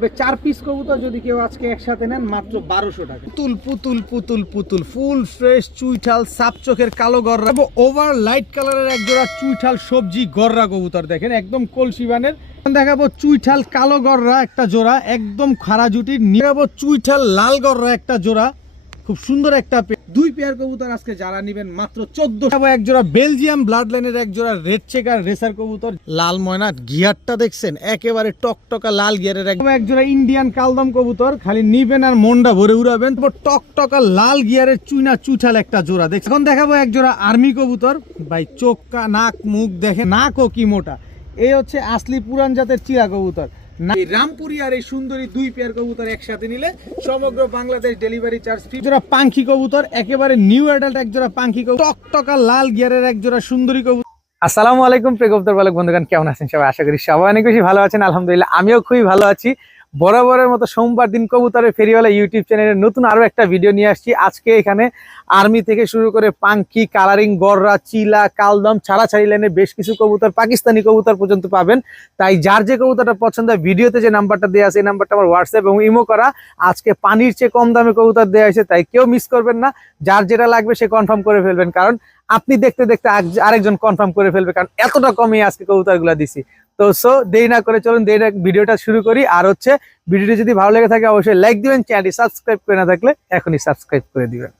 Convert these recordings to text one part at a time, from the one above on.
তবে চার পিস কবুতর যদি কেউ আজকে একসাথে নেন, মাত্র বারোশো টাকা। পুতুল পুতুল পুতুল পুতুল, ফুল ফ্রেশ চুইঠাল, সাপ চোখের কালো গররা এবং ওভার লাইট কালারের এক জোড়া চুইঠাল সবজি গররা কবুতর দেখেন, একদম কলসি বানের। দেখাবো চুইঠাল কালো গররা একটা জোড়া, একদম খাড়া জুটির দেখাবো চুইঠাল লাল গররা একটা জোড়া। খুব সুন্দর একটা দুই পেয়ার কবুতর আজকে যারা নিবেন মাত্র চোদ্দ এক জোড়া বেলজিয়াম ব্লাড লাইনের এক জোড়া রেড চেকার রেসার কবুতর। লাল ময়না গিয়ারটা দেখছেন, একেবারে টকটকা লাল গিয়ারের এক জোড়া ইন্ডিয়ান কালদম কবুতর, খালি নিবেন আর মন্ডা ভরে উড়াবেন। তারপর টকটকা লাল গিয়ারের চুইনা চুঠাল একটা জোড়া দেখ এখন দেখাবো এক জোড়া আর্মি কবুতর। ভাই, চোখ নাক, মুখ দেখে নাকও কি মোটা। এই হচ্ছে আসলি পুরান জাতের চিরা কবুতর। কবুতর একসাথে নিলে সমগ্র বাংলাদেশ ডেলিভারি চার্জ জোড়া পাঙ্খি কবুতর, একেবারে নিউ এক জোড়া পাঙ্খি কবুতর লাল গিয়ারের এক জোড়া সুন্দরী কবুতর। আসসালামু আলাইকুম প্রেগপ্তর বালক বন্ধুগান কেমন আছেন সবাই? আশা করি সবাই অনেক বেশি ভালো আছেন। আলহামদুলিল্লাহ, আমিও খুবই ভালো আছি। বরাবরের মতো সোমবার দিন কবুতরের ফেরিওয়ালা ইউটিউব চ্যানেলের নতুন আরও একটা ভিডিও নিয়ে আসছি। আজকে এখানে আর্মি থেকে শুরু করে পাঙ্কি, কালারিং, গররা, চিলা, কালদম, ছাড়াছাড়ি লাইনে বেশ কিছু কবুতর, পাকিস্তানি কবুতর পর্যন্ত পাবেন। তাই যার যে কবুতরটা পছন্দ ভিডিওতে যে নাম্বারটা দেওয়া আছে, এই নাম্বারটা আমার হোয়াটসঅ্যাপ এবং ইমো করা। আজকে পানির চেয়ে কম দামে কবুতর দেওয়া হয়েছে, তাই কেউ মিস করবেন না। যার যেটা লাগবে সে কনফার্ম করে ফেলবেন। কারণ আপনি দেখতে দেখতে আরেকজন কনফার্ম করে ফেলবে, কারণ এতটা কমে আজকে কবুতরগুলো দিছি। তো সো দেরি না করে চলুন, দেরি ভিডিওটা শুরু করি। আর হচ্ছে, ভিডিওটি যদি ভালো লেগে থাকে, অবশ্যই লাইক দিবেন চ্যানেলটি সাবস্ক্রাইব করে না থাকলে এখনই সাবস্ক্রাইব করে দিবেন।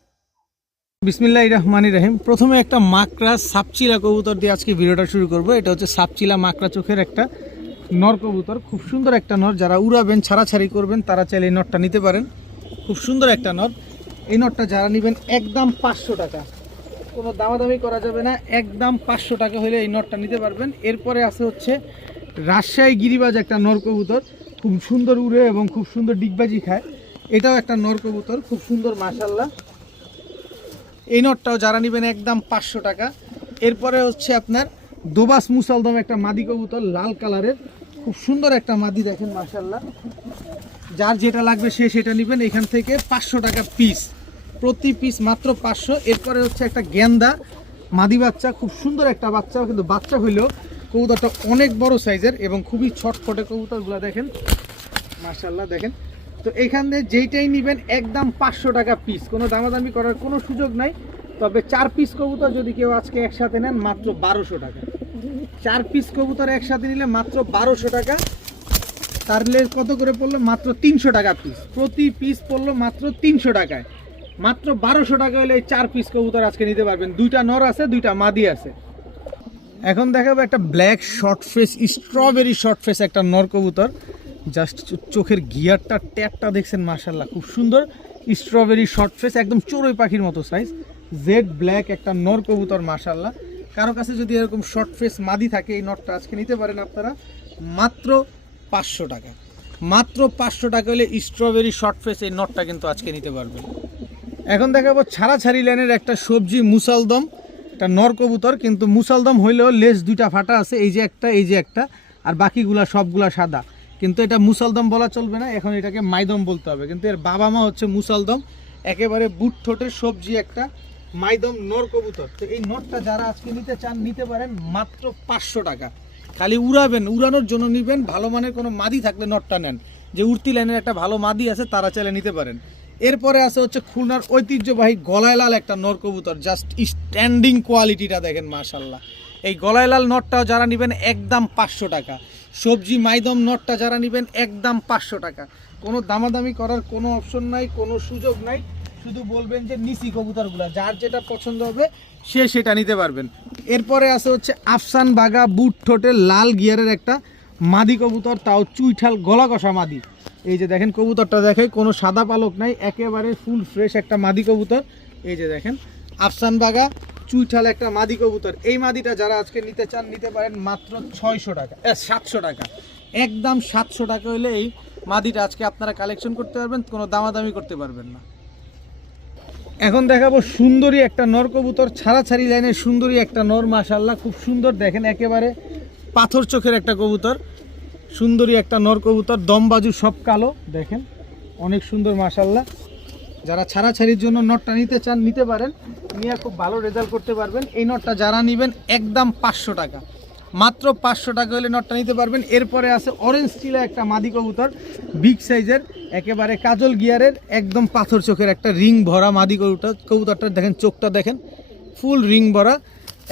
বিসমিল্লাহ রহমান রহিম। প্রথমে একটা মাকড়া সাপচিলা কবুতর দিয়ে আজকে ভিডিওটা শুরু করব। এটা হচ্ছে সাপচিলা মাকড়া চোখের একটা নর কবুতর। খুব সুন্দর একটা নর। যারা উড়াবেন, ছাড়াছাড়ি করবেন, তারা চাইলে এই নরটা নিতে পারেন। খুব সুন্দর একটা নর। এই নরটা যারা নেবেন, একদম পাঁচশো টাকা। কোনো দামাদামি করা যাবে না। একদম পাঁচশো টাকা হলে এই নটটা নিতে পারবেন। এরপরে আছে হচ্ছে রাজশাহী গিরিবাজ একটা নর কবুতর। খুব সুন্দর উড়ে এবং খুব সুন্দর ডিগবাজি খায়। এটাও একটা নর কবুতর, খুব সুন্দর মাশাল্লাহ এই নটটাও যারা নেবেন একদম পাঁচশো টাকা। এরপরে হচ্ছে আপনার দোবাস মুসালদম একটা মাদি কবুতর, লাল কালারের। খুব সুন্দর একটা মাদি দেখেন মার্শাল্লাহ যার যেটা লাগবে সে সেটা নেবেন। এখান থেকে পাঁচশো টাকা পিস প্রতি পিস মাত্র পাঁচশো। এরপরে হচ্ছে একটা গেন্দা। মাদি বাচ্চা, খুব সুন্দর একটা বাচ্চা, কিন্তু বাচ্চা হইলেও কবুতরটা অনেক বড় সাইজের এবং খুবই ছটফটে কবুতরগুলো দেখেন। মার্শাল্লাহ দেখেন। তো এখান দিয়ে যেইটাই নেবেন, একদম পাঁচশো টাকা পিস কোনো দামাদামি করার কোনো সুযোগ নাই। তবে চার পিস কবুতর যদি কেউ আজকে একসাথে নেন, মাত্র বারোশো টাকা। চার পিস কবুতর একসাথে নিলে মাত্র বারোশো টাকা। তাহলে কত করে পড়ল? মাত্র তিনশো টাকা পিস প্রতি পিস পড়ল মাত্র তিনশো টাকায়। মাত্র বারোশো টাকা হলে এই চার পিস কবুতর আজকে নিতে পারবেন। দুইটা নর আছে, দুইটা মাদি আছে। এখন দেখাবো একটা black short face strawberry short face একটা নর কবুতর। জাস্ট চোখের গিয়ারটা ট্যাপটা দেখছেন মার্শাল্লাহ খুব সুন্দর। স্ট্রবেরি শর্ট ফেস একদম চড়ুই পাখির মতো সাইজ জেড ব্ল্যাক একটা নর কবুতর মার্শাল্লাহ কারও কাছে যদি এরকম শর্ট ফেস মাদি থাকে, এই নটটা আজকে নিতে পারেন আপনারা। মাত্র পাঁচশো টাকা। মাত্র পাঁচশো টাকা হলে স্ট্রবেরি শর্ট ফেস এই নটটা কিন্তু আজকে নিতে পারবেন। এখন দেখাবো ছাড়াছাড়ি লাইনের একটা সবজি মুসালদম একটা নর কবুতর, কিন্তু মুসালদম হইলেও লেজ দুইটা ফাটা আছে, এই যে একটা, এই যে একটা, আর বাকিগুলা সবগুলা সাদা। কিন্তু এটা মুসালদম বলা চলবে না, এখন এটাকে মাইদম বলতে হবে। কিন্তু এর বাবা মা হচ্ছে মুসালদম, একেবারে বুট ঠোঁটের সবজি একটা মাইদম নর কবুতর। তো এই নটটা যারা আজকে নিতে চান, নিতে পারেন মাত্র পাঁচশো টাকা। খালি উড়াবেন, উড়ানোর জন্য নিবেন, ভালো মানের কোনো মাদি থাকলে নটটা নেন। যে উড়তি লাইনের একটা ভালো মাদি আছে, তারা চাইলে নিতে পারেন। এরপরে আছে হচ্ছে খুলনার ঐতিহ্যবাহী গলায় লাল একটা নর কবুতর জাস্ট স্ট্যান্ডিং কোয়ালিটিটা দেখেন মাশাল্লাহ এই গলায় লাল নটটাও যারা নেবেন একদম পাঁচশো টাকা। সবজি মাইদম নটটা যারা নেবেন একদম পাঁচশো টাকা। কোনো দামাদামি করার কোনো অপশন নাই, কোনো সুযোগ নাই। শুধু বলবেন যে নিসি কবুতরগুলো, যার যেটা পছন্দ হবে, সে সেটা নিতে পারবেন। এরপরে আছে হচ্ছে আফসান বাগা বুট ঠোঁটে লাল গিয়ারের একটা মাদি কবুতর, তাও চুইঠাল গলা কষা মাদি। এই যে দেখেন কবুতরটা দেখে কোনো সাদা পালক নাই, একেবারে ফুল ফ্রেশ একটা মাদি কবুতর। এই যে দেখেন, আফসান বাগা, চুইঠাল একটা মাদি কবুতর। এই মাদিটা যারা আজকে নিতে চান, নিতে পারেন মাত্র ছয়শো টাকা সাতশো টাকা। একদম সাতশো টাকা হলে এই মাদিটা আজকে আপনারা কালেকশন করতে পারবেন, কোনো দামাদামি করতে পারবেন না। এখন দেখাবো সুন্দরী একটা নর কবুতর, ছাড়াছাড়ি লাইনের সুন্দরী একটা নর মাশাল্লাহ খুব সুন্দর দেখেন, একেবারে পাথর চোখের একটা কবুতর। সুন্দরী একটা নর কবুতর দমবাজু সব কালো, দেখেন, অনেক সুন্দর মাশাল্লাহ যারা ছাড়াছাড়ির জন্য নটটা নিতে চান, নিতে পারেন। নিয়ে খুব ভালো রেজাল্ট করতে পারবেন। এই নটটা যারা নেবেন, একদম পাঁচশো টাকা। মাত্র পাঁচশো টাকা হলে নটটা নিতে পারবেন। এরপরে আছে অরেঞ্জ চিলা একটা মাদি কবুতর বিগ সাইজের একেবারে কাজল গিয়ারের, একদম পাথর চোখের একটা রিং ভরা মাদি কবুতর কবুতরটা দেখেন, চোখটা দেখেন ফুল রিং ভরা,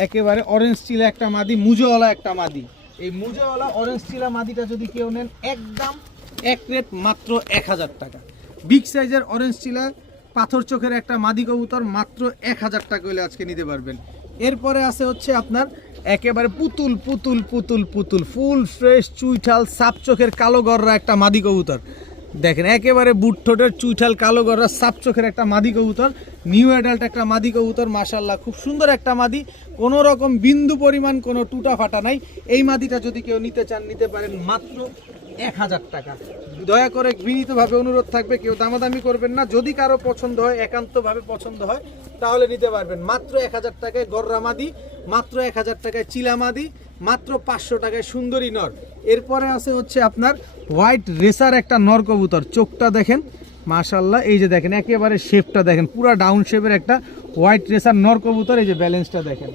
একেবারে অরেঞ্জ চিলা একটা মাদি, মুজোওয়ালা একটা মাদি। এই মুজাওয়ালা অরেঞ্জ চিলা মাদিটা যদি কেউ নেন, একদম এক রেট মাত্র এক হাজার টাকা। বিগ সাইজের অরেঞ্জ চিলা পাথর চোখের একটা মাদি কবুতর মাত্র এক হাজার টাকা হলে আজকে নিতে পারবেন। এরপরে আছে হচ্ছে আপনার একেবারে পুতুল পুতুল পুতুল পুতুল ফুল ফ্রেশ চুইঠাল, সাপ চোখের কালো গররা একটা মাদি কবুতর। দেখেন, একেবারে বুট ঠোঁটের চুইঠাল কালো গররা সাপ চোখের একটা মাদি কবুতর নিউ অ্যাডাল্ট একটা মাদি কবুতর মাশাল্লাহ খুব সুন্দর একটা মাদি। কোনো রকম বিন্দু পরিমাণ কোনো টুটা ফাটা নাই। এই মাদিটা যদি কেউ নিতে চান, নিতে পারেন মাত্র এক হাজার টাকা। দয়া করে বিনীতভাবে অনুরোধ থাকবে, কেউ দামাদামি করবেন না। যদি কারও পছন্দ হয়, একান্তভাবে পছন্দ হয়, তাহলে নিতে পারবেন। মাত্র এক হাজার টাকায় গররা মাদি, মাত্র এক হাজার টাকায় চিলা মাদি। মাত্র পাঁচশো টাকায় সুন্দরী নর। এরপরে আছে হচ্ছে আপনার হোয়াইট রেসার একটা নর কবুতর। চোখটা দেখেন মাশাল্লাহ এই যে দেখেন, একেবারে শেপটা দেখেন, পুরো ডাউন শেপের একটা হোয়াইট রেসার নর কবুতর, এই যে ব্যালেন্সটা দেখেন।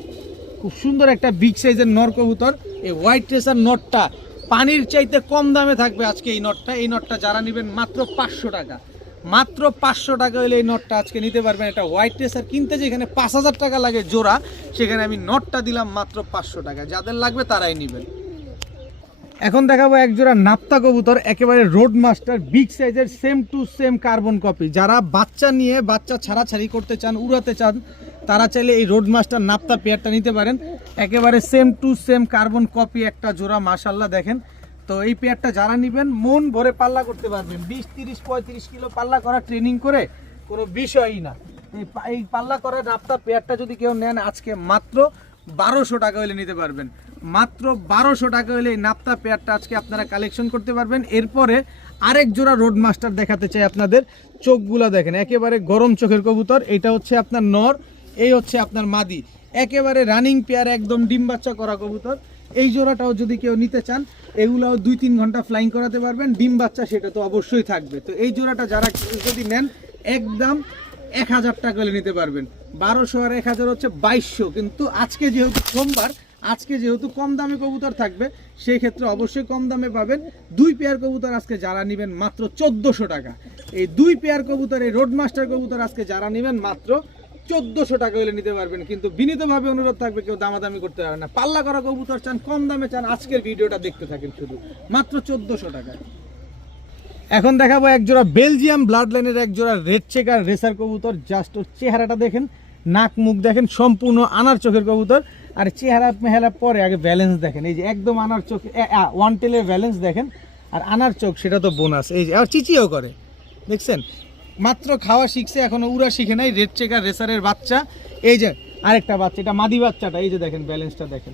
খুব সুন্দর একটা বিগ সাইজের নর কবুতর। এই হোয়াইট রেসার নটটা পানির চাইতে কম দামে থাকবে আজকে এই নটটা এই নটটা যারা নেবেন মাত্র পাঁচশো টাকা। মাত্র পাঁচশো টাকা হলে এই নটটা আজকে নিতে পারবেন। একটা হোয়াইট রেসার কিনতে যেখানে পাঁচ হাজার টাকা লাগে জোড়া, সেখানে আমি নটটা দিলাম মাত্র পাঁচশো টাকা। যাদের লাগবে তারাই নেবেন। এখন দেখাবো এক জোড়া নাপ্তা কবুতর, একেবারে রোড মাস্টার বিগ সাইজের same to same carbon copy যারা বাচ্চা নিয়ে, বাচ্চা ছাড়াছাড়ি করতে চান, উড়াতে চান, তারা চাইলে এই রোড মাস্টার নাপ্তা পেয়ারটা নিতে পারেন। একেবারে same to same carbon copy একটা জোড়া মাশাল্লাহ দেখেন। তো এই পেয়ারটা যারা নেবেন, মন ভরে পাল্লা করতে পারবেন। বিশ, তিরিশ, পঁয়ত্রিশ কিলো পাল্লা করা ট্রেনিং করে কোনো বিষয়ই না। এই এই পাল্লা করা নাপ্তা পেয়ারটা যদি কেউ নেন, আজকে মাত্র বারোশো টাকা হলে নিতে পারবেন। মাত্র বারোশো টাকা হলে এই নাপ্তা পেয়ারটা আজকে আপনারা কালেকশন করতে পারবেন। এরপরে আরেক জোড়া রোড মাস্টার দেখাতে চাই আপনাদের। চোখগুলো দেখেন, একেবারে গরম চোখের কবুতর। এটা হচ্ছে আপনার নর, এই হচ্ছে আপনার মাদি। একেবারে রানিং পেয়ার একদম ডিম বাচ্চা করা কবুতর। এই জোড়াটাও যদি কেউ নিতে চান, এগুলাও দুই তিন ঘণ্টা ফ্লাইং করাতে পারবেন। ডিম বাচ্চা সেটা তো অবশ্যই থাকবে। তো এই জোড়াটা যারা যদি নেন, একদম এক হাজার টাকা নিতে পারবেন। বারোশো আর এক হাজার হচ্ছে বাইশশো। কিন্তু আজকে যেহেতু সোমবার, আজকে যেহেতু কম দামে কবুতর থাকবে সেই ক্ষেত্রে অবশ্যই কম দামে পাবেন। দুই পেয়ার কবুতর আজকে যারা নেবেন, মাত্র চোদ্দোশো টাকা। এই দুই পেয়ার কবুতর, এই রোড মাস্টার কবুতর আজকে যারা নেবেন, মাত্র চোদ্দোশো টাকা হলে নিতে পারবেন, কিন্তু বিনীতভাবে অনুরোধ থাকবে কেউ দামাদামি করতে পারবে না। পাল্লা করা কবুতর চান, কম দামে চান, আজকের ভিডিওটা দেখতে থাকেন শুধু। মাত্র চোদ্দোশো টাকা। এখন দেখাবো এক জোড়া বেলজিয়াম ব্লাড লাইনের এক জোড়া রেড চেকার রেসার কবুতর, জাস্ট ওর চেহারাটা দেখেন, নাক মুখ দেখেন, সম্পূর্ণ আনার চোখের কবুতর। আর চেহারা মেহারা পরে, আগে ব্যালেন্স দেখেন, এই যে একদম আনার চোখ ওয়ান টেলে ব্যালেন্স দেখেন। আর আনার চোখ, সেটা তো বোনাস এই যে, আর চিচিও করে, দেখছেন? মাত্র খাওয়া শিখছে, এখনও উড়া শিখে নাই, রেড চেকার, রেসারের বাচ্চা। এই যে আরেকটা বাচ্চা, এটা মাদি বাচ্চাটা, এই যে দেখেন ব্যালেন্সটা দেখেন।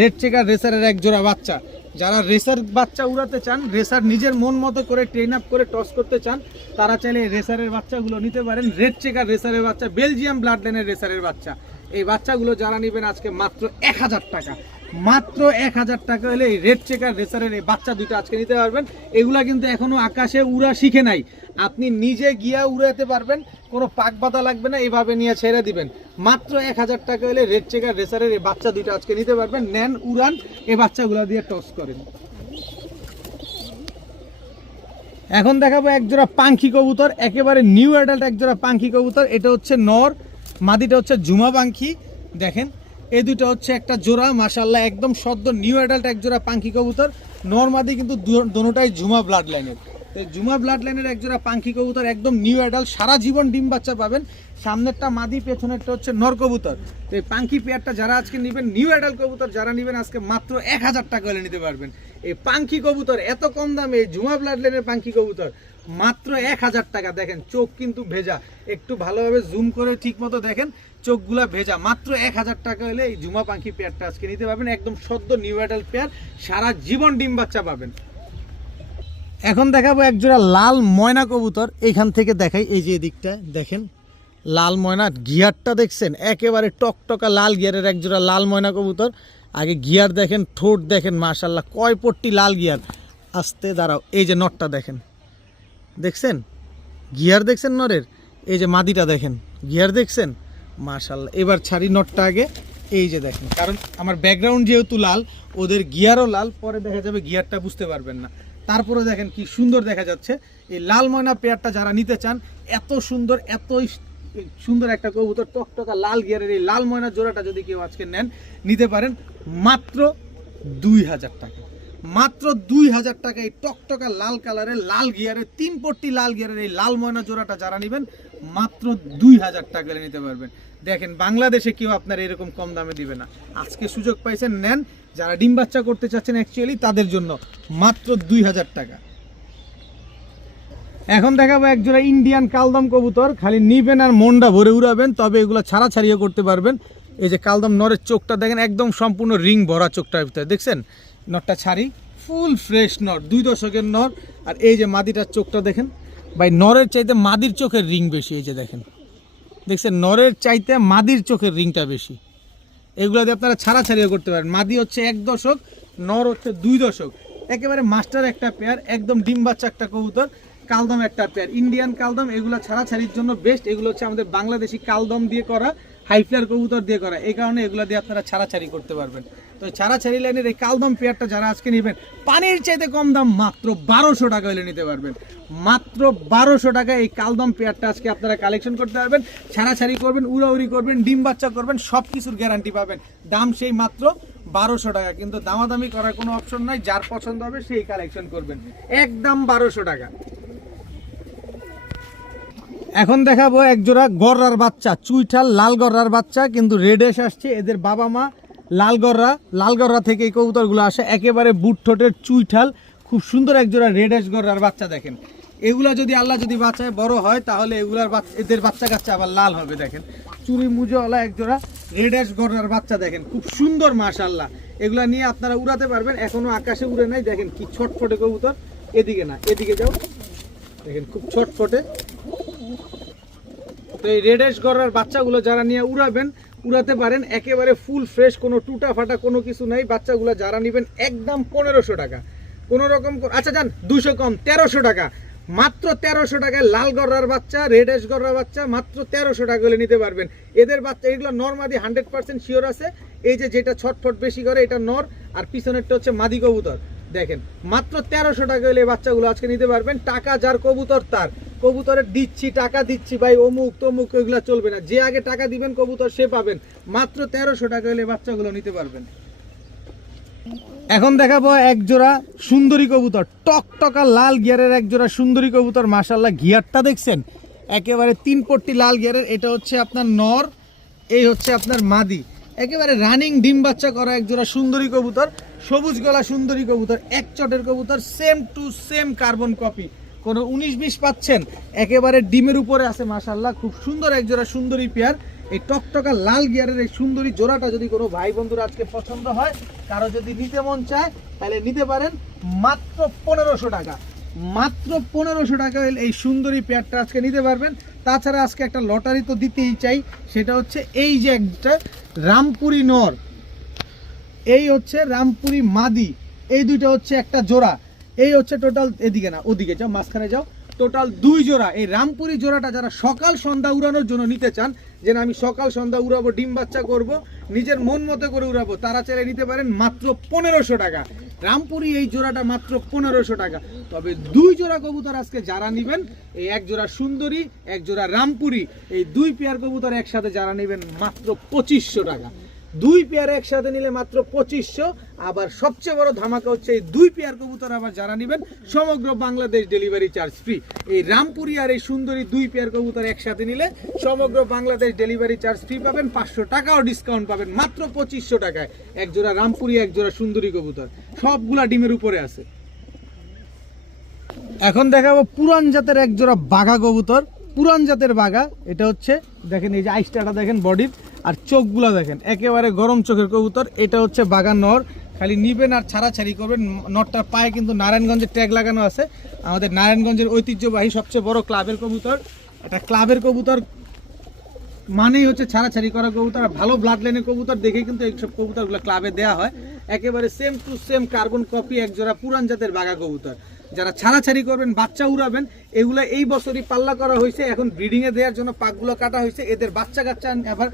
রেড চেকার, রেসারের এক জোড়া বাচ্চা। যারা রেসার বাচ্চা উড়াতে চান, রেসার নিজের মন মতো করে ট্রেন আপ করে টস করতে চান, তারা চাইলে রেসারের বাচ্চাগুলো নিতে পারেন। রেড চেকার রেসারের বাচ্চা বেলজিয়াম ব্লাড লাইনের রেসারের বাচ্চা। এই বাচ্চাগুলো যারা নেবেন আজকে মাত্র এক হাজার টাকা। মাত্র এক হাজার টাকা হলে রেড চেকার রেসারের এই বাচ্চা দুটো আজকে নিতে পারবেন। এগুলা কিন্তু এখনও আকাশে উড়া শিখে নাই। আপনি নিজে গিয়া উড়াতে পারবেন, কোনো পাক বাতা লাগবে না এইভাবে নিয়ে ছেড়ে দিবেন। মাত্র এক হাজার টাকা হলে রেড চেকার রেসারের এই বাচ্চা দুটো আজকে নিতে পারবেন। নেন, উড়ান, এই বাচ্চাগুলো দিয়ে টস করেন। এখন দেখাবো এক জোড়া পাঙ্খি কবুতর, একেবারে নিউ অ্যাডাল্ট এক জোড়া পাঙ্খি কবুতর। এটা হচ্ছে নর, মাদিটা হচ্ছে জুমা পাঙ্খি। দেখেন এই দুটো হচ্ছে একটা জোড়া মাশাল্লাহ একদম সদ্য নিউ অ্যাডাল্ট এক জোড়া পাঙ্খি কবুতর। নর মাদি কিন্তু দোনোটাই জুমা ব্লাড লাইনের তো জুমা ব্লাড লাইনের এক জোড়া পাঙ্খি কবুতর, একদম নিউ অ্যাডাল্ট সারা জীবন ডিম বাচ্চা পাবেন। সামনেরটা মাদি, পেছনেরটা হচ্ছে নর কবুতর। তো এই পাঙ্খি পেয়ারটা যারা আজকে নেবেন নিউ অ্যাডাল্ট কবুতর যারা নেবেন, আজকে মাত্র এক হাজার টাকা হলে নিতে পারবেন। এই পাঙ্খি কবুতর, এত কম দামে এই জুমা ব্লাড লাইনের পাঙ্খি কবুতর, মাত্র এক হাজার টাকা। দেখেন, চোখ কিন্তু ভেজা। একটু ভালোভাবে জুম করে ঠিক মতো দেখেন। চোখগুলা ভেজা। মাত্র এক হাজার টাকা হলে এই জুমা পাখি পেয়ারটা আজকে নিতে পারবেন। একদম সদ্য নিউ অ্যাডাল্ট পেয়ার, সারা জীবন ডিম বাচ্চা পাবেন। এখন দেখাবো একজোড়া লাল ময়না কবুতর। এইখান থেকে দেখাই, এই যে এদিকটা দেখেন। লাল ময়না, গিয়ারটা দেখছেন? একেবারে টকটকা লাল গিয়ারের একজোড়া লাল ময়না কবুতর। আগে গিয়ার দেখেন, ঠোঁট দেখেন মাশাল্লাহ কয় পট্টি লাল গিয়ার। আস্তে দাঁড়াও, এই যে নটটা দেখেন। দেখছেন? গিয়ার দেখছেন নরের? এই যে মাদিটা দেখেন। গিয়ার দেখছেন? মাশাল্লাহ এবার ছাড়ি নটটা আগে। এই যে দেখেন, কারণ আমার ব্যাকগ্রাউন্ড যেহেতু লাল, ওদের গিয়ারও লাল, পরে দেখা যাবে গিয়ারটা বুঝতে পারবেন না। তারপরে দেখেন কি সুন্দর দেখা যাচ্ছে। এই লাল ময়না পেয়ারটা যারা নিতে চান, এত সুন্দর এত সুন্দর একটা কবুতর, টকটকা লাল গিয়ারের এই লাল ময়না জোড়াটা যদি কেউ আজকে নেন, নিতে পারেন মাত্র দুই হাজার টাকা। মাত্র দুই হাজার টাকা এই টকটকা লাল কালারের, লাল গিয়ারের, তিন পট্টি লাল গিয়ারের এই লাল ময়না জোড়াটা যারা নেবেন, মাত্র দুই হাজার টাকা নিতে পারবেন। দেখেন, বাংলাদেশে কেউ আপনার এরকম কম দামে দিবে না। আজকে সুযোগ পাইছেন, নেন। যারা ডিম বাচ্চা করতে চাচ্ছেন অ্যাকচুয়ালি তাদের জন্য মাত্র দুই হাজার টাকা। এখন দেখাবো একজোড়া ইন্ডিয়ান কালদম কবুতর। খালি নিবেন আর মনটা ভরে উড়াবেন, তবে এগুলো ছাড়া ছাড়িয়ে করতে পারবেন। এই যে কালদম নরের চোখটা দেখেন, একদম সম্পূর্ণ রিং ভরা চোখটার ভিতরে, দেখছেন? নটটা ছাড়ি ফুল ফ্রেশ নর দুই দশকের নর আর এই যে মাদিটার চোখটা দেখেন, ভাই, নরের চাইতে মাদির চোখের রিং বেশি, এই যে দেখেন। দেখছেন, নরের চাইতে মাদির চোখের রিংটা বেশি। এগুলো দিয়ে আপনারা ছাড়া ছাড়িয়ে করতে পারেন। মাদি হচ্ছে এক দশক, নর হচ্ছে দুই দশক। একেবারে মাস্টার একটা পেয়ার একদম ডিম বাচ্চা একটা কবুতর, কালদম একটা পেয়ার ইন্ডিয়ান কালদম, এগুলো ছাড়া ছাড়ির জন্য বেস্ট এগুলো হচ্ছে আমাদের বাংলাদেশি কালদম দিয়ে করা। হাইফ্লার কবুতর দিয়ে করা। এই কারণে এগুলো দিয়ে আপনারা ছাড়াছাড়ি করতে পারবেন। তো ছাড়াছাড়ি লাইনের এই কালদম পেয়ারটা যারা আজকে নেবেন, পানির চাইতে কম দাম মাত্র বারোশো টাকা হলে নিতে পারবেন। মাত্র বারোশো টাকা এই কালদম পেয়ারটা আজকে আপনারা কালেকশন করতে পারবেন, ছাড়াছাড়ি করবেন, উড়াউড়ি করবেন, ডিম বাচ্চা করবেন সব কিছুর গ্যারান্টি পাবেন। দাম সেই মাত্র বারোশো টাকা, কিন্তু দামাদামি করার কোনো অপশন নাই, যার পছন্দ হবে সেই কালেকশন করবেন। একদম বারোশো টাকা। এখন দেখাবো একজোড়া গররার বাচ্চা, চুইঠাল লাল গররার বাচ্চা, কিন্তু রেডেশ আসছে। এদের বাবা মা লাল গররা লাল গররা থেকে এই কবুতরগুলো আসে। একেবারে বুট ঠোঁটের চুইঠাল, খুব সুন্দর এক একজোড়া রেডেশ গররার বাচ্চা দেখেন। এগুলা যদি আল্লাহ যদি বাচ্চায় বড় হয়, তাহলে এগুলার বাচ্চা, এদের বাচ্চা কাচ্চা আবার লাল হবে দেখেন। চুরি মুজোওয়ালা একজোড়া রেডেশ গররার বাচ্চা দেখেন, খুব সুন্দর মাশাল্লাহ এগুলা নিয়ে আপনারা উড়াতে পারবেন, এখনও আকাশে উড়ে নাই। দেখেন কি ছটফটে কবুতর, এদিকে না, এদিকে যাও। দেখেন খুব ছটফটে। তো এই রেডেশ গড়ার বাচ্চাগুলো যারা নিয়ে উড়াবেন, উড়াতে পারেন। একেবারে ফুল ফ্রেশ কোনো টুটা ফাটা, কোনো কিছু নাই। বাচ্চাগুলো যারা নেবেন একদম পনেরোশো টাকা। কোনো রকম আচ্ছা যান, দুশো কম, তেরোশো টাকা। মাত্র তেরোশো টাকায় লাল গড়ার বাচ্চা রেডেশ গড়ার বাচ্চা, মাত্র তেরোশো টাকা হলে নিতে পারবেন। এদের বাচ্চা, এগুলো নর্মাদি হান্ড্রেড পার্সেন্ট শিওর আছে। এই যে যেটা ছটফট বেশি করে, এটা নর। আর পিছনেরটা হচ্ছে মাদি কবুতর। দেখেন, মাত্র তেরোশো টাকা হলে বাচ্চাগুলো আজকে নিতে পারবেন। টাকা যার কবুতর তার। কবুতরের দিচ্ছি, টাকা দিচ্ছি, ভাই, অমুক তমুক এগুলো চলবে না। যে আগে টাকা দিবেন, কবুতর সে পাবেন। মাত্র তেরোশো টাকা হলে বাচ্চাগুলো নিতে পারবেন। এখন দেখাবো এক জোড়া সুন্দরী কবুতর। টকটকা লাল গিয়ারের এক জোড়া সুন্দরী কবুতর। মাশাল্লাহ গিয়ারটা দেখছেন? একেবারে তিন পট্টি লাল গিয়ারের। এটা হচ্ছে আপনার নর, এই হচ্ছে আপনার মাদি। একেবারে রানিং ডিম বাচ্চা করা এক জোড়া সুন্দরী কবুতর। সবুজ গলা সুন্দরী কবুতর, এক চটের কবুতর same to same carbon copy কোনো উনিশ বিশ পাচ্ছেন। একেবারে ডিমের উপরে আছে মাশাল্লাহ খুব সুন্দর এক জোড়া সুন্দরী পেয়ার। এই টকটকা লাল গিয়ারের এই সুন্দরী জোড়াটা যদি কোনো ভাই বন্ধুর আজকে পছন্দ হয়, কারও যদি নিতে মন চায়, তাহলে নিতে পারেন মাত্র পনেরোশো টাকা। মাত্র পনেরোশো টাকা এই সুন্দরী পেয়ারটা আজকে নিতে পারবেন। তাছাড়া আজকে একটা লটারি তো দিতেই চাই, সেটা হচ্ছে এই যে একটা রামপুরি নর। এই হচ্ছে রামপুরি মাদি। এই দুইটা হচ্ছে একটা জোড়া। এই হচ্ছে টোটাল এদিকে না, ওদিকে যাও, মাঝখানে যাও। টোটাল দুই জোড়া। এই রামপুরি জোড়াটা যারা সকাল সন্ধ্যা উড়ানোর জন্য নিতে চান, যে আমি সকাল সন্ধ্যা উড়াবো, ডিম বাচ্চা করব, নিজের মন মতো করে উড়াবো, তারা চাইলে নিতে পারেন মাত্র পনেরোশো টাকা। রামপুরি এই জোড়াটা মাত্র পনেরোশো টাকা। তবে দুই জোড়া কবুতর আজকে যারা নেবেন, এই এক জোড়া সুন্দরী, এক জোড়া রামপুরি, এই দুই পেয়ার কবুতর একসাথে যারা নেবেন মাত্র পঁচিশশো টাকা। দুই পেয়ার একসাথে নিলে মাত্র পঁচিশশো। আবার সবচেয়ে বড় ধামাকা হচ্ছে এই দুই পেয়ার কবুতর আবার যারা নেবেন, সমগ্র বাংলাদেশ ডেলিভারি চার্জ ফ্রি এই রামপুরি আর এই সুন্দরী দুই পেয়ার কবুতর একসাথে নিলে সমগ্র বাংলাদেশ ডেলিভারি চার্জ ফ্রি পাবেন, পাঁচশো টাকাও ডিসকাউন্ট পাবেন, মাত্র পঁচিশশো টাকায়। এক জোড়া রামপুরি এক জোড়া সুন্দরী কবুতর। সবগুলা ডিমের উপরে আছে। এখন দেখাবো পুরান জাতের এক জোড়া বাঘা কবুতর। পুরান জাতের বাঘা। এটা হচ্ছে, দেখেন এই যে আইসটাটা দেখেন বডির আর চোখগুলো দেখেন, একেবারে গরম চোখের কবুতর। এটা হচ্ছে বাঘা নর। খালি নিবেন আর ছাড়াছাড়ি করবেন। নটটার পায়ে কিন্তু নারায়ণগঞ্জের ট্যাগ লাগানো আছে। আমাদের নারায়ণগঞ্জের ঐতিহ্যবাহী সবচেয়ে বড় ক্লাবের কবুতর। এটা ক্লাবের কবুতর মানেই হচ্ছে ছাড়াছাড়ি করা কবুতর। আর ভালো ব্লাড লাইনের কবুতর দেখে কিন্তু এইসব কবুতরগুলো ক্লাবে দেওয়া হয়। একেবারে same to same carbon copy এক জোড়া পুরান জাতের বাঘা কবুতর। যারা ছাড়াছাড়ি করবেন, বাচ্চা উড়াবেন, এগুলো এই বছরই পাল্লা করা হয়েছে। এখন ব্রিডিংয়ে দেওয়ার জন্য পাকগুলো কাটা হয়েছে। এদের বাচ্চা কাচ্চা আবার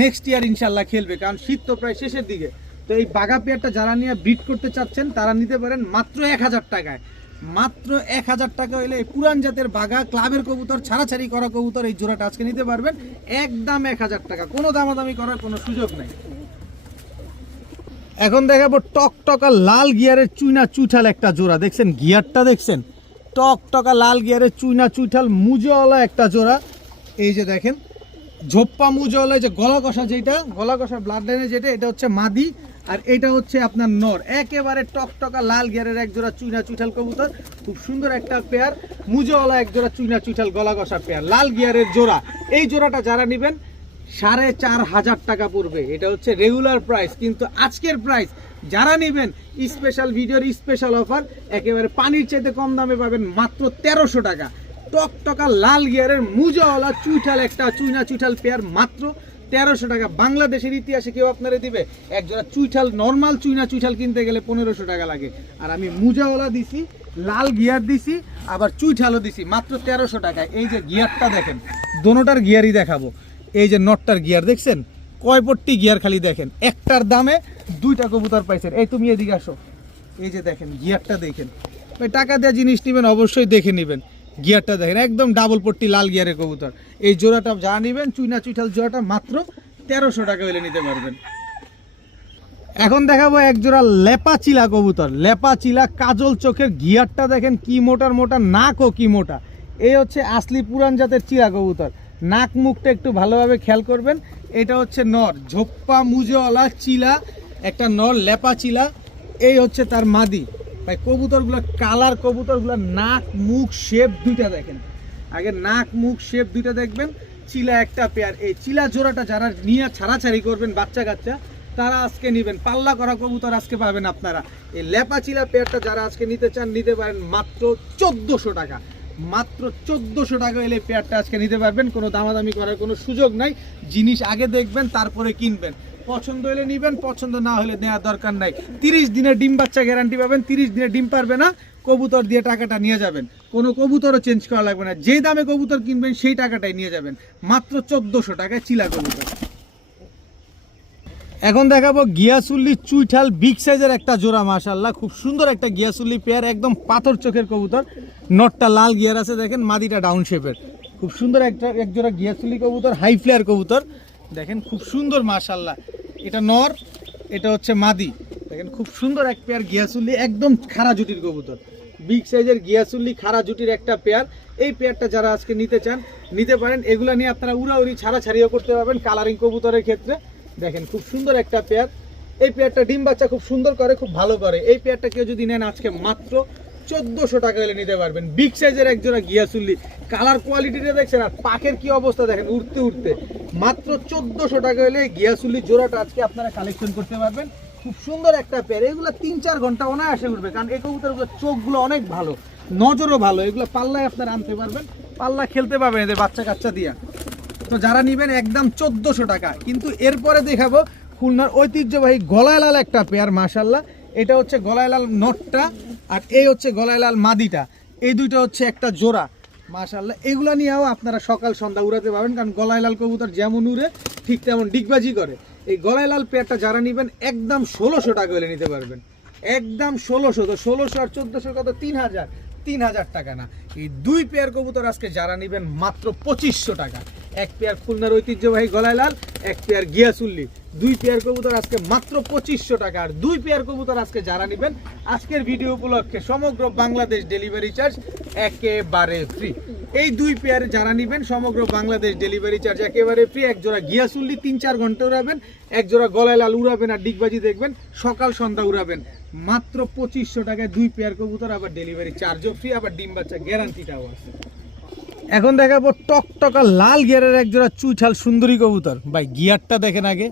নেক্সট ইয়ার ইনশাল্লাহ খেলবে, কারণ শীত তো প্রায় শেষের দিকে। তো এই বাঘা পেয়ারটা যারা নিয়ে ব্রিড করতে চাচ্ছেন, তারা নিতে পারেন মাত্র এক হাজার টাকায়। মাত্র এক হাজার টাকা হলে পুরান জাতের বাঘা ক্লাবের কবুতর, ছাড়াছাড়ি করা কবুতর এই জোড়াটা আজকে নিতে পারবেন। একদম এক হাজার টাকা। কোনো দামাদামি করার কোনো সুযোগ নেই। এখন দেখাবো টক টকা লাল গিয়ারের চুইনা চুইঠাল একটা জোড়া। দেখছেন, গিয়ারটা দেখছেন? টক টকা লাল গিয়ারের চুইনা চুইঠাল মুজোওয়ালা একটা জোড়া। এই যে দেখেন, ঝোপ্পা মুজোওয়ালা যে গলা কষা যেটা গলা কষা ব্লাড লাইনে যেটা, এটা হচ্ছে মাদি, আর এটা হচ্ছে আপনার নর। একেবারে টক টকা লাল গিয়ারের এক জোড়া চুইনা চুইঠাল কবুতর, খুব সুন্দর একটা পেয়ার মুজোওয়ালা এক জোড়া চুইনা চুইঠাল গলা কষা পেয়ার লাল গিয়ারের জোড়া। এই জোড়াটা যারা নেবেন সাড়ে চার হাজার টাকা পড়বে। এটা হচ্ছে রেগুলার প্রাইস কিন্তু আজকের প্রাইস যারা নেবেন স্পেশাল ভিডিওর স্পেশাল অফার একেবারে পানির চাইতে কম দামে পাবেন মাত্র তেরোশো টাকা। টক টকা লাল গিয়ারের মুজাওয়ালা চুইঠাল একটা চুইনা চুইঠাল পেয়ার মাত্র তেরোশো টাকা। বাংলাদেশের ইতিহাসে কেউ আপনারা দিবে, একজোড়া চুইঠাল নর্মাল চুইনা চুইঠাল কিনতে গেলে পনেরোশো টাকা লাগে। আর আমি মুজাওয়ালা দিছি, লাল গিয়ার দিছি, আবার চুইঠালও দিছি, মাত্র তেরোশো টাকা এই যে গিয়ারটা দেখেন, দোনোটার গিয়ারই দেখাবো। এই যে নটটার গিয়ার দেখছেন? কয় পট্টি গিয়ার খালি দেখেন। একটার দামে দুইটা কবুতর পাইছেন। এই তুমি এদিকে আসো। এই যে দেখেন, গিয়ারটা দেখেন। টাকা দেওয়া জিনিস নেবেন, অবশ্যই দেখে নেবেন। গিয়ারটা দেখেন, একদম ডাবল পট্টি লাল গিয়ারের কবুতর। এই জোড়াটা যা নেবেন, চুইনা চুইঠাল জোড়াটা মাত্র তেরোশো টাকা হলে নিতে পারবেন। এখন দেখাবো এক জোড়া লেপা চিলা কবুতর। লেপা চিলা কাজল চোখের গিয়ারটা দেখেন, কি মোটার মোটা, নাকও কি মোটা। এই হচ্ছে আসলি পুরান জাতের চিলা কবুতর। নাক মুখটা একটু ভালোভাবে খেয়াল করবেন। এটা হচ্ছে নর, ঝোপ্পা মুজোওয়ালা চিলা, একটা নর, লেপা চিলা। এই হচ্ছে তার মাদি। ভাই, কবুতরগুলো, কালার কবুতরগুলো, নাক, মুখ শেপ দুইটা দেখেন। আগে নাক, মুখ শেপ দুইটা দেখবেন। চিলা একটা পেয়ার এই চিলা জোড়াটা যারা নিয়ে ছাড়াছাড়ি করবেন, বাচ্চা কাচ্চা, তারা আজকে নেবেন। পাল্লা করা কবুতর আজকে পাবেন আপনারা। এই লেপা চিলা পেয়ারটা যারা আজকে নিতে চান, নিতে পারেন মাত্র চোদ্দোশো টাকা। মাত্র চোদ্দোশো টাকা এলে পেয়ারটা আজকে নিতে পারবেন। কোনো দামাদামি করার কোনো সুযোগ নাই। জিনিস আগে দেখবেন, তারপরে কিনবেন। পছন্দ হলে নিবেন, পছন্দ না হলে নেওয়ার দরকার নাই। তিরিশ দিনের ডিম বাচ্চা গ্যারান্টি পাবেন, তিরিশ দিনে ডিম পারবে না, কবুতর দিয়ে টাকাটা নিয়ে যাবেন। কোনো কবুতরও চেঞ্জ করা লাগবে না। যে দামে কবুতর কিনবেন, সেই টাকাটাই নিয়ে যাবেন। মাত্র চোদ্দোশো টাকায় চিলা কবুতর। এখন দেখাবো গিয়াসুল্লি চুইঠাল বিগ সাইজের একটা জোড়া মাশাল্লাহ খুব সুন্দর একটা গিয়াসুল্লি পেয়ার, একদম পাথর চোখের কবুতর। নটটা লাল গিয়ার আছে, দেখেন, মাদিটা ডাউন শেপের খুব সুন্দর একটা, এক জোড়া গিয়াসুল্লি কবুতর হাই ফ্লেয়ার কবুতর। দেখেন, খুব সুন্দর মাশাল্লাহ এটা নর, এটা হচ্ছে মাদি। দেখেন, খুব সুন্দর এক পেয়ার গিয়াসুল্লি, একদম খাড়া জুটির কবুতর। বিগ সাইজের গিয়াসুল্লি, খাড়া জুটির একটা পেয়ার। এই পেয়ারটা যারা আজকে নিতে চান, নিতে পারেন। এগুলা নিয়ে আপনারা উড়াউড়ি ছাড়া ছাড়িও করতে পারবেন কালারিং কবুতরের ক্ষেত্রে। দেখেন, খুব সুন্দর একটা পেয়ার। এই পেয়ারটা ডিম বাচ্চা খুব সুন্দর করে, খুব ভালো করে। এই পেয়ারটা কেউ যদি নেন আজকে মাত্র চোদ্দোশো টাকা হলে নিতে পারবেন। বিগ সাইজের এক জোড়া গিয়াসুল্লি কালার কোয়ালিটিটা দেখছেন, আর পাখের কি অবস্থা দেখেন উঠতে উঠতে মাত্র চোদ্দোশো টাকা হলে গিয়াসুল্লি জোড়াটা আজকে আপনারা কালেকশন করতে পারবেন। খুব সুন্দর একটা পেয়ার। এগুলো তিন চার ঘণ্টা অনায়াসে উঠবে, কারণ এই কবুতরগুলো চোখগুলো অনেক ভালো, নজরও ভালো। এগুলো পাল্লায় আপনারা আনতে পারবেন, পাল্লা খেলতে পারবেন এদের বাচ্চা কাচ্চা দিয়া। তো যারা নেবেন একদম চোদ্দোশো টাকা। কিন্তু এরপরে দেখাবো খুলনার ঐতিহ্যবাহী গলায় লাল একটা পেয়ার মাশাল্লাহ এটা হচ্ছে গলায় লাল নটটা আর এই হচ্ছে গলায় লাল মাদিটা। এই দুইটা হচ্ছে একটা জোড়া মাশাল্লাহ এগুলো নিয়েও আপনারা সকাল, সন্ধ্যা উড়াতে পারবেন, কারণ গলায় লাল কবুতর যেমন উড়ে, ঠিক তেমন ডিগবাজি করে। এই গলায় লাল পেয়ারটা যারা নেবেন, একদম ষোলোশো টাকা হলে নিতে পারবেন। একদম ষোলোশো, তো ষোলোশো আর চোদ্দোশো কত? তিন হাজার। তিন হাজার টাকা না। এই দুই পেয়ার কবুতর আজকে যারা নেবেন মাত্র পঁচিশশো টাকা। এক পেয়ার খুলনার ঐতিহ্যবাহী গলায় লাল, এক পেয়ার গিয়াসুল্লি। দুই পেয়ার কবুতর আজকে মাত্র পঁচিশশো টাকা। আর দুই পেয়ার কবুতর আজকে যারা নেবেন, আজকের ভিডিও উপলক্ষে সমগ্র বাংলাদেশ ডেলিভারি চার্জ একেবারে ফ্রি এই দুই পেয়ার যারা নেবেন, সমগ্র বাংলাদেশ ডেলিভারি চার্জ একেবারে ফ্রি এক জোড়া গিয়াসুল্লি তিন চার ঘণ্টা উড়াবেন, এক জোড়া গলায় লাল উড়াবেন আর ডিগবাজি দেখবেন, সকাল সন্ধ্যা উড়াবেন। মাত্র পঁচিশশো টাকায় দুই পেয়ার কবুতর, আবার ডেলিভারি চার্জও ফ্রি আবার ডিম বাচ্চা গ্যারান্টিটাও আছে। এখন দেখাবো টকটকা লাল গিয়ারের এক জোড়া চুইঠাল সুন্দরী কবুতর। ভাই, গিয়ারটা দেখেন আগে।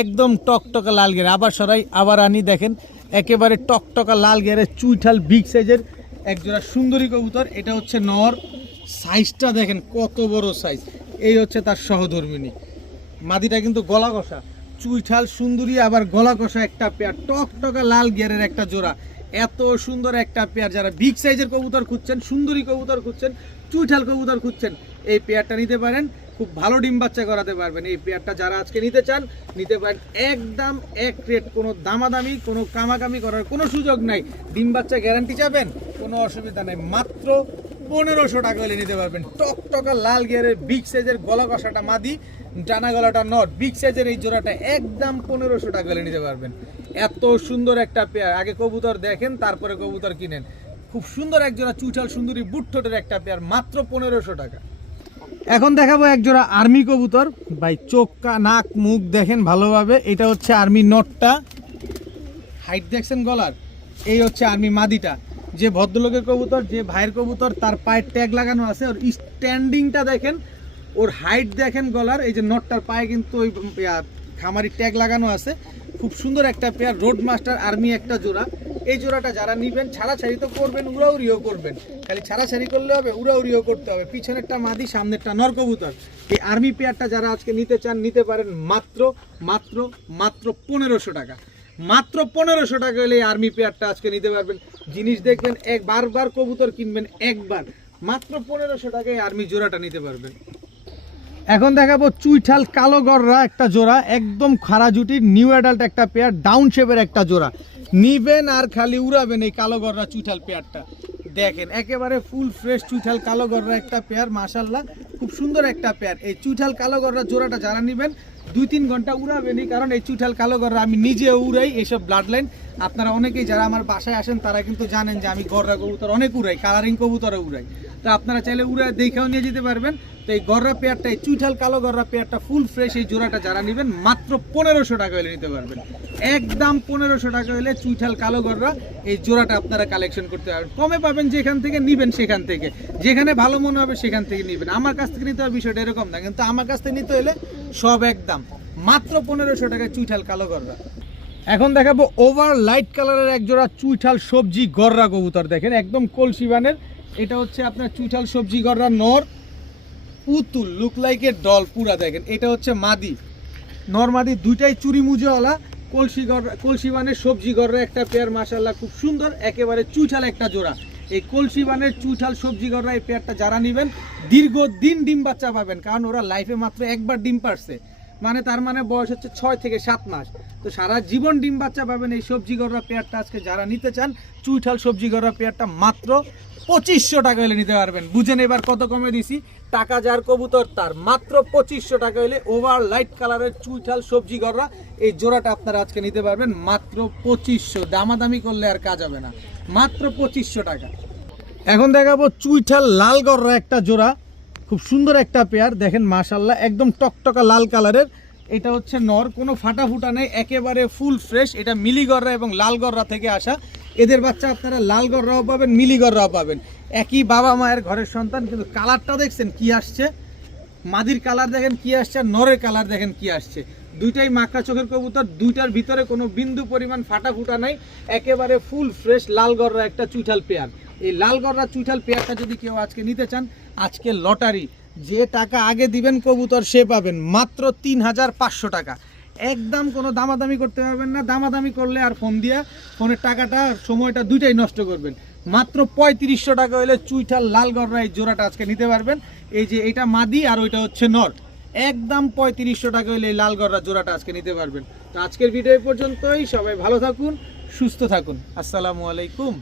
একদম টকটকা লাল গিয়ার আবার সরাই, আবার আনি, দেখেন। একেবারে টকটকা লাল গিয়ারের চুইঠাল বিগ সাইজের এক জোড়া সুন্দরী কবুতর। এটা হচ্ছে নর। সাইজটা দেখেন কত বড় সাইজ এই হচ্ছে তার সহধর্মিনী। মাদিটা কিন্তু গলা কষা চুইঠাল সুন্দরী, আবার গলা কষা একটা পেয়ার, টকটকা লাল গিয়ারের একটা জোড়া। এত সুন্দর একটা পেয়ার যারা বিগ সাইজের কবুতর খুঁজছেন, সুন্দরী কবুতর খুঁজছেন, চুইঠাল কবুতর খুঁজছেন, এই পেয়ারটা নিতে পারেন, খুব ভালো ডিম বাচ্চা করাতে পারবেন। এই পেয়ারটা যারা আজকে নিতে চান, নিতে পারেন। একদম এক রেট কোনো দামাদামি, কোনো কামাকামি করার কোনো সুযোগ নাই। ডিম বাচ্চা গ্যারান্টি চাবেন, কোনো অসুবিধা নেই। মাত্র পনেরোশো টাকা হলে নিতে পারবেন। টকটকা লাল গিয়ারের বিগ সাইজের গলা কষাটা মাদি, ডানা গলাটা নট বিগ সাইজের এই জোড়াটা একদম পনেরোশো টাকা হলে নিতে পারবেন। এত সুন্দর একটা পেয়ার আগে কবুতর দেখেন, তারপরে কবুতর কিনেন। খুব সুন্দর এক জোড়া চুইঠাল সুন্দরী বুটঠোটের একটা পেয়ার মাত্র পনেরোশো টাকা। এখন দেখাবো এক জোড়া আর্মি কবুতর। ভাই, চোখ, নাক, মুখ দেখেন ভালোভাবে। এটা হচ্ছে আর্মি নটটা হাইট দেখছেন গলার? এই হচ্ছে আর্মি মাদিটা। যে ভদ্রলোকের কবুতর, যে ভাইয়ের কবুতর, তার পায়ের ট্যাগ লাগানো আছে ওর স্ট্যান্ডিংটা দেখেন, ওর হাইট দেখেন গলার, এই যে নটটার পায়ে কিন্তু ওই খামারি ট্যাগ লাগানো আছে। খুব সুন্দর একটা পেয়ার রোড মাস্টার আর্মি একটা জোড়া। এই জোড়াটা যারা নিবেন, ছাড়াছাড়ি তো করবেন, উড়াউড়িও করবেন। খালি ছাড়াছাড়ি করলে হবে, উড়াউড়িও করতে হবে। পিছনেরটা মাদি, সামনেরটা নর কবুতর। এই আর্মি পেয়ারটা যারা আজকে নিতে চান, নিতে পারেন মাত্র মাত্র মাত্র পনেরোশো টাকা। মাত্র পনেরোশো টাকা হলে এই আর্মি পেয়ারটা আজকে নিতে পারবেন। জিনিস দেখবেন এক বারবার কবুতর কিনবেন একবার। মাত্র পনেরোশো টাকায় আর্মি জোড়াটা নিতে পারবেন। এখন দেখাবো চুইঠাল কালো গড়রা একটা জোড়া, একদম খারা জুটির নিউ অ্যাডাল্ট একটা পেয়ার ডাউন শেপের একটা জোড়া। নিবেন আর খালি উড়াবেন এই কালো গড়রা চুইঠাল পেয়ারটা দেখেন, একেবারে ফুল ফ্রেশ চুইঠাল কালো গররা একটা পেয়ার মাশাল্লাহ খুব সুন্দর একটা পেয়ার এই চুইঠাল কালো গররা জোড়াটা যারা নেবেন, দুই তিন ঘণ্টা উড়াবেনি কারণ এই চুইঠাল কালো গররা আমি নিজে উড়াই এইসব ব্লাড লাইন আপনারা অনেকেই যারা আমার বাসায় আসেন, তারা কিন্তু জানেন যে আমি গররা কবুতর অনেক উড়াই কালারিং কবুতরে উড়াই। তো আপনারা চাইলে উড়ে দেখেও নিয়ে যেতে পারবেন। তো এই গররা পেয়ারটা, এই চুইঠাল কালো গররা পেয়ারটা ফুল ফ্রেশ এই জোড়াটা যারা নেবেন, মাত্র পনেরোশো টাকা হলে নিতে পারবেন। একদম পনেরোশো টাকা হলে চুইঠাল কালো গররা এই জোড়াটা আপনারা কালেকশন করতে পারবেন। কমে পাবেন যেখান থেকে নিবেন সেখান থেকে। যেখানে ভালো মনে হবে সেখান থেকে নিবেন। আমার কাছ থেকে নিতে হবে বিষয়টা এরকম না, কিন্তু আমার কাছ থেকে নিতে হলে সব একদম। মাত্র পনেরোশো টাকায় চুইঠাল কালো গররা। এখন দেখাবো ওভার লাইট কালারের এক জোড়া চুইঠাল সবজি গররা কবুতর। দেখেন, একদম কলসিবানের এটা হচ্ছে আপনার চুইঠাল সবজি গররা নর, পুতুল লুক লাইক এর ডল পুরা দেখেন। এটা হচ্ছে মাদি। নর মাদি দুইটাই চুরি মুজেওয়ালা, কলসি গড়, কলসি বানের সবজি গররা একটা পেয়ার মাসাল্লাহ খুব সুন্দর, একেবারে চুইঠাল একটা জোড়া। এই কলসি বানের চুইঠাল সবজি গররা এই পেয়ারটা যারা নেবেন, দীর্ঘদিন ডিম বাচ্চা পাবেন, কারণ ওরা লাইফে মাত্র একবার ডিম পারছে। মানে তার মানে বয়স হচ্ছে ছয় থেকে সাত মাস। তো সারা জীবন ডিম বাচ্চা পাবেন এই সবজি গররা পেয়ারটা আজকে যারা নিতে চান, চুইঠাল সবজি গররা পেয়ারটা মাত্র পঁচিশশো টাকা হলে নিতে পারবেন। বুঝেন এবার কত কমে দিছি? টাকা যার কবুতর, তার মাত্র পঁচিশশো টাকা হলে ওভার লাইট কালারের চুইঠাল সবজি গররা, এই জোড়াটা আপনারা আজকে নিতে পারবেন মাত্র পঁচিশশো। দামাদামি করলে আর কাজ হবে না। মাত্র পঁচিশশো টাকা। এখন দেখাবো চুইঠাল লাল গররা একটা জোড়া। খুব সুন্দর একটা পেয়ার দেখেন মাশাল্লাহ একদম টকটকা লাল কালারের এটা হচ্ছে নর, কোনো ফাটা ফুটা নেই, একেবারে ফুল ফ্রেশ এটা মিলিগররা এবং লাল গররা থেকে আসা। এদের বাচ্চা আপনারা লাল গররাও পাবেন মিলিগররাও পাবেন। একই বাবা মায়ের ঘরের সন্তান, কিন্তু কালারটা দেখছেন কি আসছে? মাদির কালার দেখেন কি আসছে আর নরের কালার দেখেন কি আসছে। দুইটাই মাকড়া চোখের কবুতর, দুইটার ভিতরে কোনো বিন্দু পরিমাণ ফাটা ফুটা নাই, একেবারে ফুল ফ্রেশ লালগড়রা একটা চুইঠাল পেয়ার। এই লালগড়রা চুইঠাল পেয়ারটা যদি কেউ আজকে নিতে চান, আজকে লটারি, যে টাকা আগে দিবেন কবুতর সে পাবেন মাত্র তিন হাজার পাঁচশো টাকা। একদম কোনো দামাদামি করতে পারবেন না। দামাদামি করলে আর ফোন দিয়া ফোনের টাকাটা, সময়টা দুইটাই নষ্ট করবেন। মাত্র পঁয়ত্রিশশো টাকা হলে চুইঠাল লাল গররা এই জোড়াটা আজকে নিতে পারবেন। এই যে এটা মাদি আর ওইটা হচ্ছে নর। একদম পঁয়ত্রিশশো টাকা হলে এই লাল গররা জোড়াটা আজকে নিতে পারবেন। তো আজকের ভিডিও পর্যন্তই। সবাই ভালো থাকুন, সুস্থ থাকুন। আসসালামু আলাইকুম।